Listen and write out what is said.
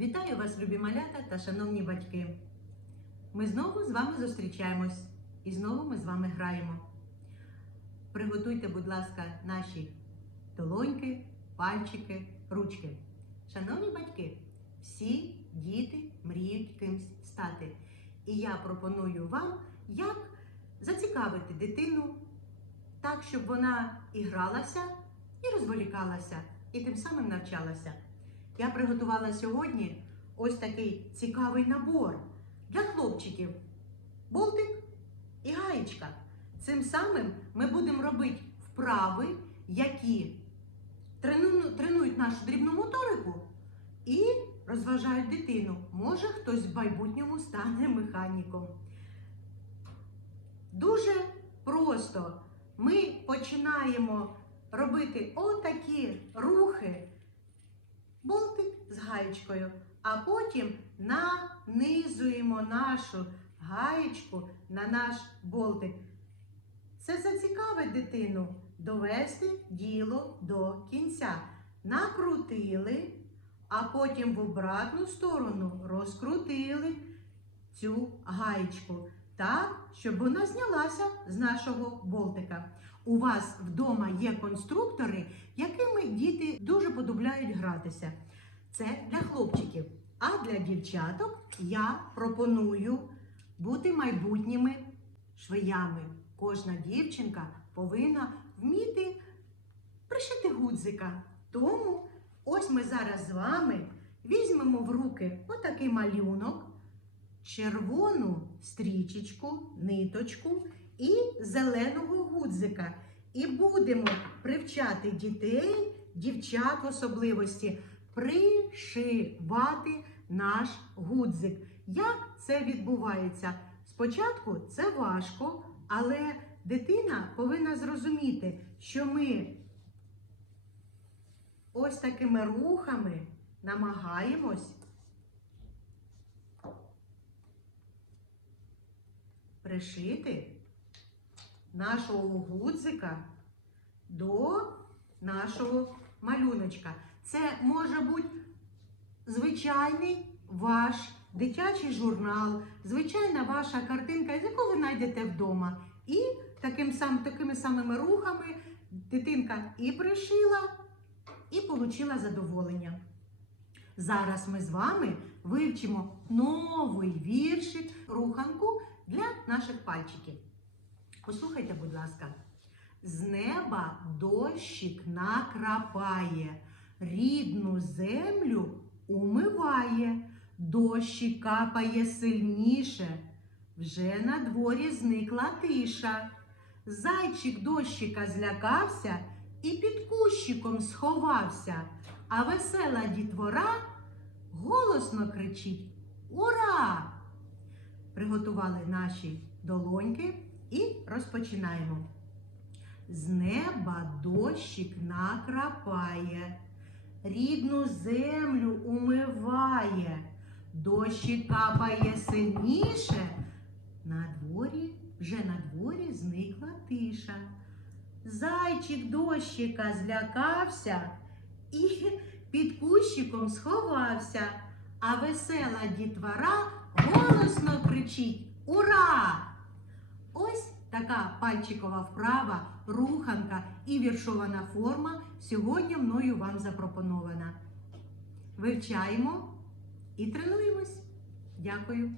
Вітаю вас, любі малята та шановні батьки. Ми знову з вами зустрічаємось і знову ми з вами граємо. Приготуйте, будь ласка, наші долоньки, пальчики, ручки. Шановні батьки, всі діти мріють кимсь стати. І я пропоную вам, як зацікавити дитину так, щоб вона і гралася, і розволікалася, і тим самим навчалася. Я приготувала сьогодні ось такий цікавий набор для хлопчиків. Болтик і гаєчка. Цим самим ми будемо робити вправи, які тренують нашу дрібну моторику і розважають дитину. Може, хтось в майбутньому стане механіком. Дуже просто ми починаємо робити отакі рухи гаєчкою, а потім нанизуємо нашу гаєчку на наш болтик. Це зацікавить дитину довести діло до кінця. Накрутили, а потім в обратну сторону розкрутили цю гаєчку так, щоб вона знялася з нашого болтика. У вас вдома є конструктори, якими діти дуже подобляють гратися. Це для хлопчиків. А для дівчаток я пропоную бути майбутніми швеями. Кожна дівчинка повинна вміти пришити гудзика. Тому ось ми зараз з вами візьмемо в руки отакий малюнок, червону стрічечку, ниточку і зеленого гудзика. І будемо привчати дітей, дівчат в особливості, пришивати наш гудзик. Як це відбувається? Спочатку це важко, але дитина повинна зрозуміти, що ми ось такими рухами намагаємось пришити нашого гудзика до нашого малюночка. Це може бути звичайний ваш дитячий журнал, звичайна ваша картинка, яку ви знайдете вдома. І таким сам, такими самими рухами дитинка і пришила, і отримала задоволення. Зараз ми з вами вивчимо новий віршик, руханку для наших пальчиків. Послухайте, будь ласка. З неба дощик накрапає, рідну землю умиває, дощик капає сильніше, вже на дворі зникла тиша. Зайчик дощика злякався і під кущиком сховався, а весела дітвора голосно кричить Ура! Приготували наші долоньки і розпочинаємо. З неба дощик накрапає, рідну землю умиває, дощик капає сильніше. На дворі, вже на дворі зникла тиша. Зайчик дощика злякався і під кущиком сховався, а весела дітвора голосно кричить Ура! Ось така пальчикова вправа, руханка і віршована форма сьогодні мною вам запропонована. Вивчаємо і тренуємось. Дякую!